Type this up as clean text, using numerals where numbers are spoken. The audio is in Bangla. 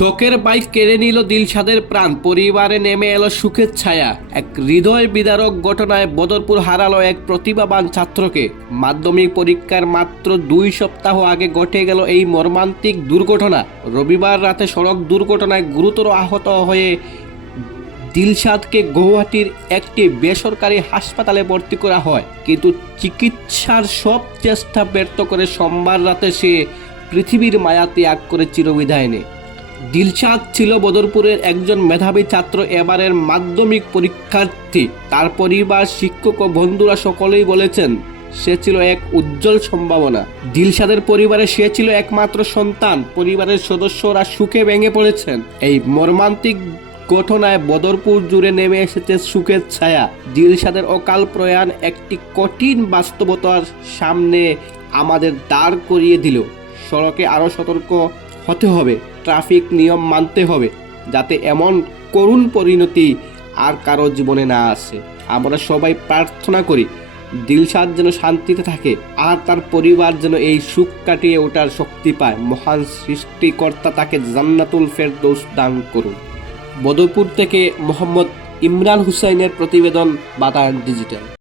শোকের বাইক কেড়ে নিল দিলশাদের প্রাণ, পরিবারে নেমে এলো সুখের ছায়া। এক হৃদয় বিদারক ঘটনায় বদরপুর হারালো এক প্রতিভাবান ছাত্রকে। মাধ্যমিক পরীক্ষার মাত্র 2 সপ্তাহ আগে ঘটে গেল এই মর্মান্তিক দুর্ঘটনা। রবিবার রাতে সড়ক দুর্ঘটনায় গুরুতর আহত হয়ে দিলশাদকে গুয়াহাটির একটি বেসরকারি হাসপাতালে ভর্তি করা হয়, কিন্তু চিকিৎসার সব চেষ্টা ব্যর্থ করে সোমবার রাতে সে পৃথিবীর মায়া ত্যাগ করে চিরবিদায় নেয়। দিলশাদ ছিল বদরপুরের একজন মেধাবী ছাত্র, এবারের মাধ্যমিক পরীক্ষার্থী। তার পরিবার, শিক্ষক ও বন্ধুরা সকলেই বলেছেন সে ছিল এক উজ্জ্বল সম্ভাবনা। দিলশাদের পরিবারে সে ছিল একমাত্র সন্তান। পরিবারের সদস্যরা সুখে ভেঙে পড়েছেন। এই মর্মান্তিক ঘটনায় বদরপুর জুড়ে নেমে এসেছে সুখের ছায়া। দিলশাদের অকাল প্রয়াণ একটি কঠিন বাস্তবতার সামনে আমাদের দাঁড় করিয়ে দিল। সড়কে আরও সতর্ক হতে হবে, ট্রাফিক নিয়ম মানতে হবে, যাতে এমন করুণ পরিণতি আর কারো জীবনে না আসে। আমরা সবাই প্রার্থনা করি দিলশাদ যেন শান্তিতে থাকে আর তার পরিবার যেন এই সুখ কাটিয়ে ওঠার শক্তি পায়। মহান সৃষ্টিকর্তা তাকে জান্নাতুল ফেরদৌস দান করুন। বদরপুর থেকে মোহাম্মদ ইমরান হুসাইনের প্রতিবেদন, বাতায়ন ডিজিটাল।